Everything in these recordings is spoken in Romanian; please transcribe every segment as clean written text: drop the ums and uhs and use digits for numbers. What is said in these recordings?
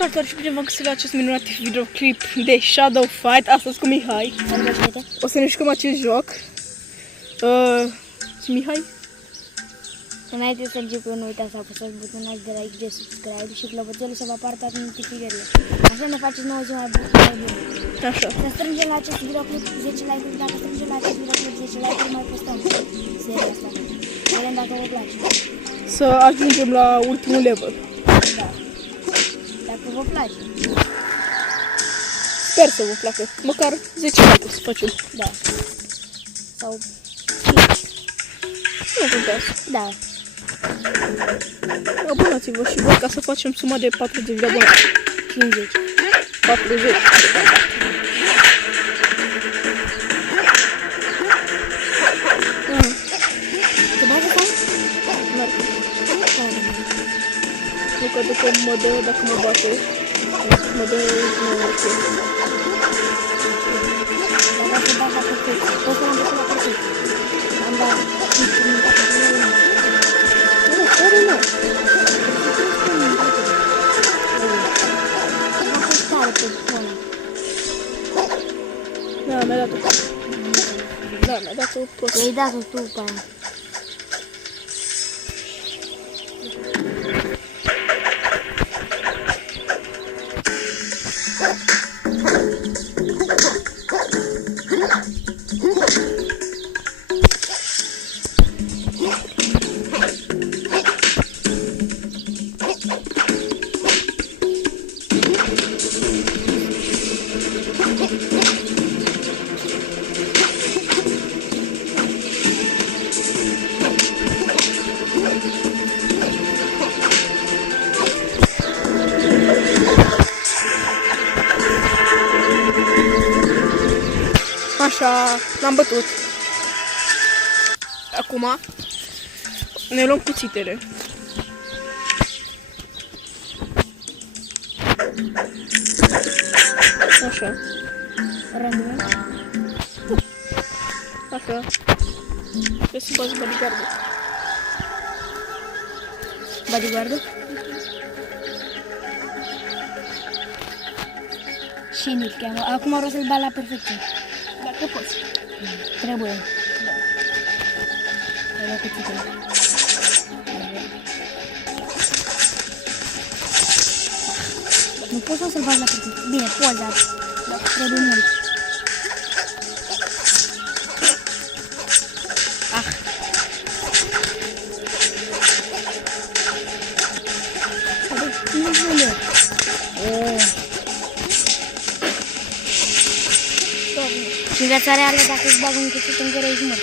salutare și bine v-am găsit la acest minunat videoclip de Shadow Fight, astăzi cu Mihai. O să ne jucăm acest joc. Mihai? Înainte să începem, nu uitați să apăsați butonul de like, de subscribe și clopoțelul să vă apară toate notificările. Așa ne faceți nouă zi mai bună. Așa. Să strângem la acest videoclip 10 like-uri, dacă strângem la acest videoclip 10 like-uri, mai postăm seria asta. Vedem dacă vă place. Să ajungem la ultimul level. Da. Dacă vă place. Sper să vă placă. Măcar 10 like-uri să facem. Da. Sau 5. Nu contează. Da. Abonați-vă și voi ca să facem suma de 40 de abonați. 50. 40. Te bate sau? Merg. Nu că după mă dă, dacă mă bate, mă dă, nu știu. Dar dacă bate la perfecție. Poți să mă duc la perfecție. Am dat 5 minute. Nu, fără nu. Am fost tare pe până. Da, mi-a dat-o. Da, mi-a dat-o prost. I-ai dat-o tu pe aia. Așa, l-am bătut. Acum ne luăm cuțitele. Așa. Rândul. Așa. Trebuie să bagi bodyguard-ul. Bodyguard-ul? Și Nick cheamă. Acum vreau să-l bat la perfecție. Dacă poți. Trebuie. Da. Ai luat cuțitele. Nu poți să-l bagi la perfecție. Bine, poți, dar trebuie mult. Ah. Nu. Oh. Și în viața reală, dacă îți bag un cuțit în gură, ești mort.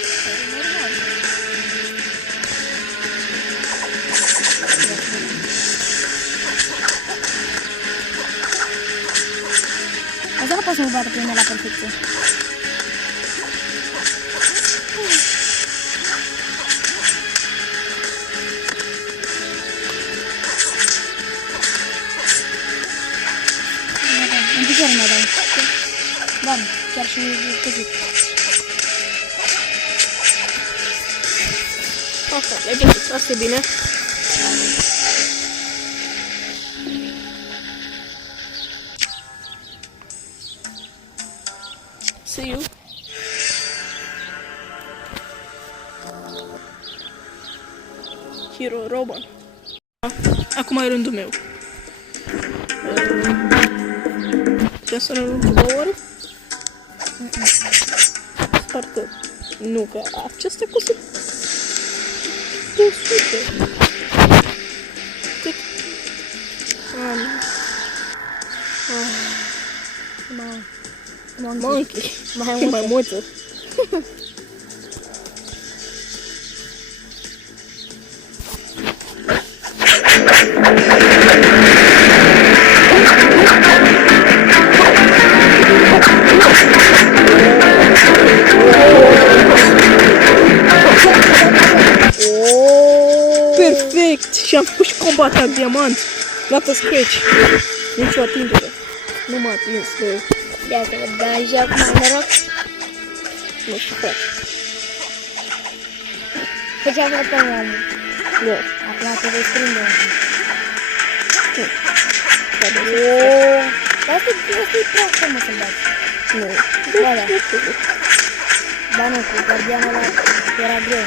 Asta nu poți să mă bată pe mine la perfecție. În picioare mă dau. Doamne, chiar și cuțit. Asta, le-ai bătut. Asta e bine. See you. Hero Roman. Acum e rândul meu. Putem să ne luăm cu 2 ori? Parcă nu, că acestea costă 200. Monkey. Mai multă. Perfect! Și am făcut și combat la diamant. Gata scratch. Nici o atingere. Nu m-a atins de... Ia să văd, dar și acum noroc. Nu știu faci. Făceam vreo pe omul. Da. Acum te vei strânge. Gata, Dar asta e prea frumos să-l bați. nu. Ba da. Ba nu, cu gardianul ăla era greu.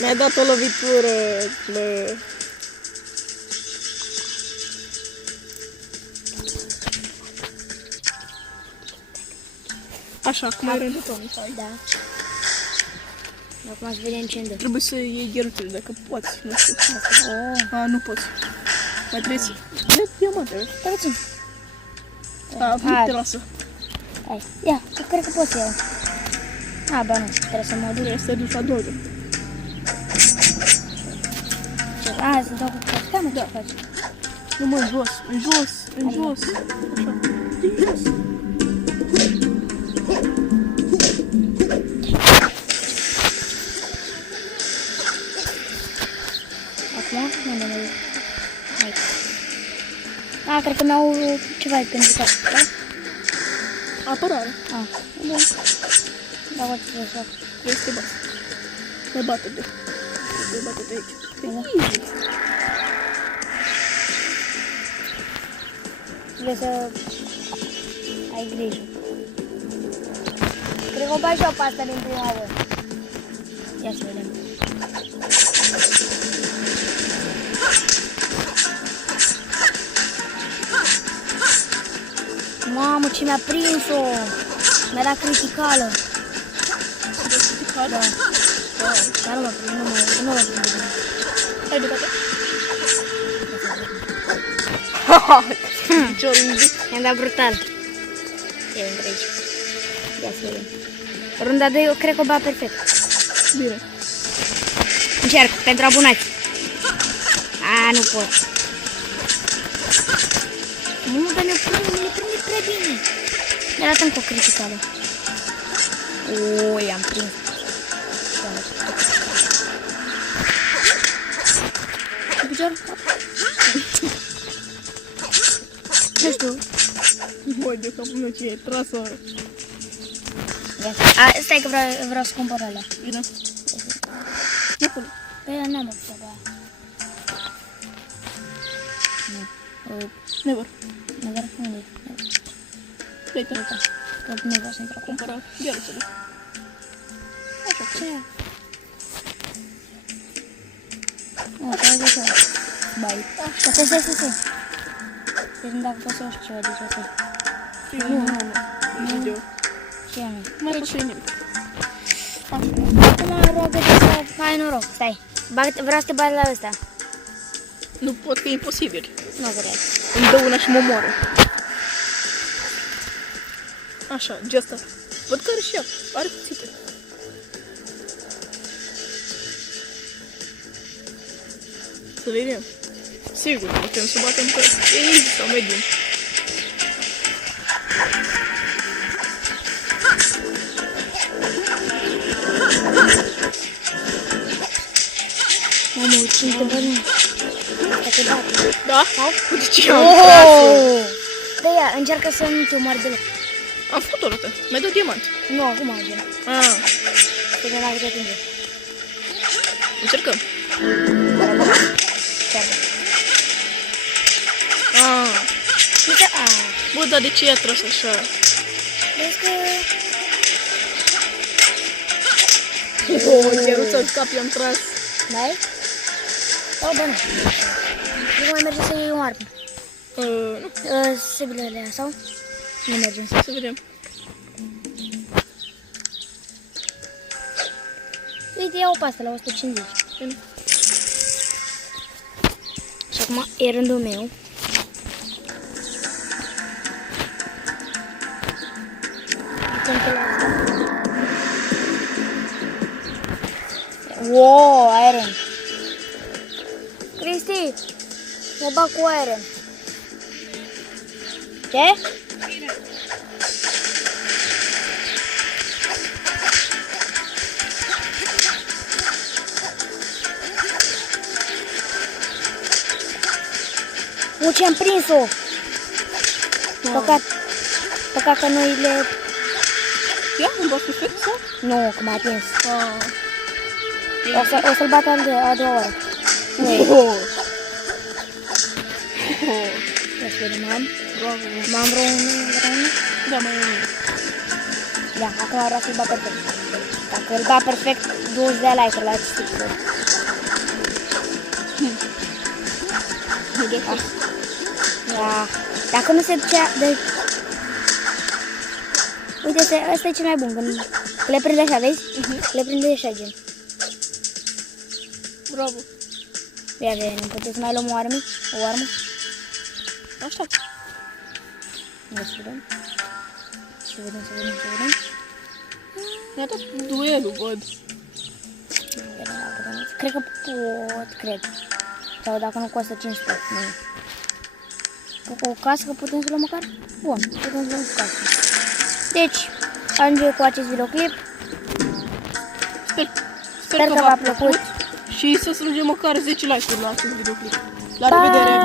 Mi-a dat o lovitură, bă. Așa, acum ai rândul tău, Mihai. Da. Acum să vedem ce îmi dă. Trebuie să iei gheruțele, dacă poți, nu știu. A, nu poți. Mai trebuie să... Ia diamantele. Da, puțin. Da, nu te lasă. Hai, ia, cred că pot să iau. A, ba nu, trebuie să mă duc. Trebuie să te duci la dojă. A, să dau cu casca, mă, ce faci? Nu mă, în jos, în jos, în jos. Așa, din jos. Acum, unde mă duc? Aici. A, cred că mi-au ceva pentru că, da? Apărare. A, bun. Da, văd ce să fac. Trebuie să te bați. Mai bate-te. Trebuie bate-te aici. Pe easy. Trebuie să ai grijă. Cred că o bagi și eu pe asta din prima oară. Ia să vedem. Mamă, ce mi-a prins-o! Mi-a dat criticală. Da. Dar nu mă prind, nu mă prind bine. Hai, de toate. Haha! Piciorul indic. Mi-am dat brutal. Eu între aici. Ia să vedem. Runda 2, eu cred că o bat perfect. Bine. Încerc, pentru abonați. A, nu pot. Nu, dar ne prinde prea bine. Mi-a dat încă o criticală. O, i-am prins. Ce picior? Nu știu. Băi, de capul meu ce e trasă. A, stai că vreau să cumpăr alea. Bine. Nu pune. Pe ea n-am opția de aia. Never. Never, unde e? Uite. Că nu vreau să intru acum. Cumpăra gheruțele. Așa. Ce? Nu, trebuie de ce? Bai. Stai. Deci dacă poți să iau și ceva de ce Nu. Video. Ce e Mai poți să iei nimic. Acum roagă de să ai noroc. Stai. Vreau să te bagi la ăsta. Nu pot, că e imposibil. Nu vreau. Îmi dă una și mă moară. Așa, Jester. Văd că are și ea. Are cuțite. Să vedem. Sigur, putem să batem pe easy sau medium. Mamă, cine te bagi? Te bate. Da? Sau? Uite ce am tras. Da, ia, încearcă să nu te omoari deloc. Am făcut o rotă. Mai dă diamant. Nu, acum ajung. Ah, Te dă la greu atinge. încercăm. Cearcă. Ah. Uite, a. Bă, dar de ce i-a tras așa? Vezi că... Gheruța în cap i-am tras. Dai? Sau bă, nu. Nu mai merge să iei o armă. Nu, Sebilele alea, sau? Nu merge. să vedem. Uite, iau pe asta la 150. Bine. Și acum e rândul meu. Wow, Iron. Cristi, mă bag cu Iron. Ce? Ce-am prins-o! Păcat că noi le... Ia, îmi bag perfect, sau? Nu, că m-a atins. Ah. O să-l bat a doua oară. repede, m-am. Bravo. M-am vreo unul. Da, mai e unul. Da, acum vreau să-l bat perfect. Dacă îl bat perfect, 20 de like-uri la acest episod. Da. Dacă nu se ducea de... Uite, ăsta e cel mai bun, când le prinde așa, vezi? Le prinde așa, gen. Bravo. Ia vedem, puteți să mai luăm o armă? O armă? Așa. Ia să vedem. Să vedem. Mi-a dat duelul, văd. Cred că pot, cred. Sau dacă nu costă 500, nu. Cu o cască putem să luăm măcar? Bun, putem să luăm cu cască. Deci, ajungem cu acest videoclip. Sper că v-a plăcut și să strângem măcar 10 like-uri la acest videoclip. La revedere!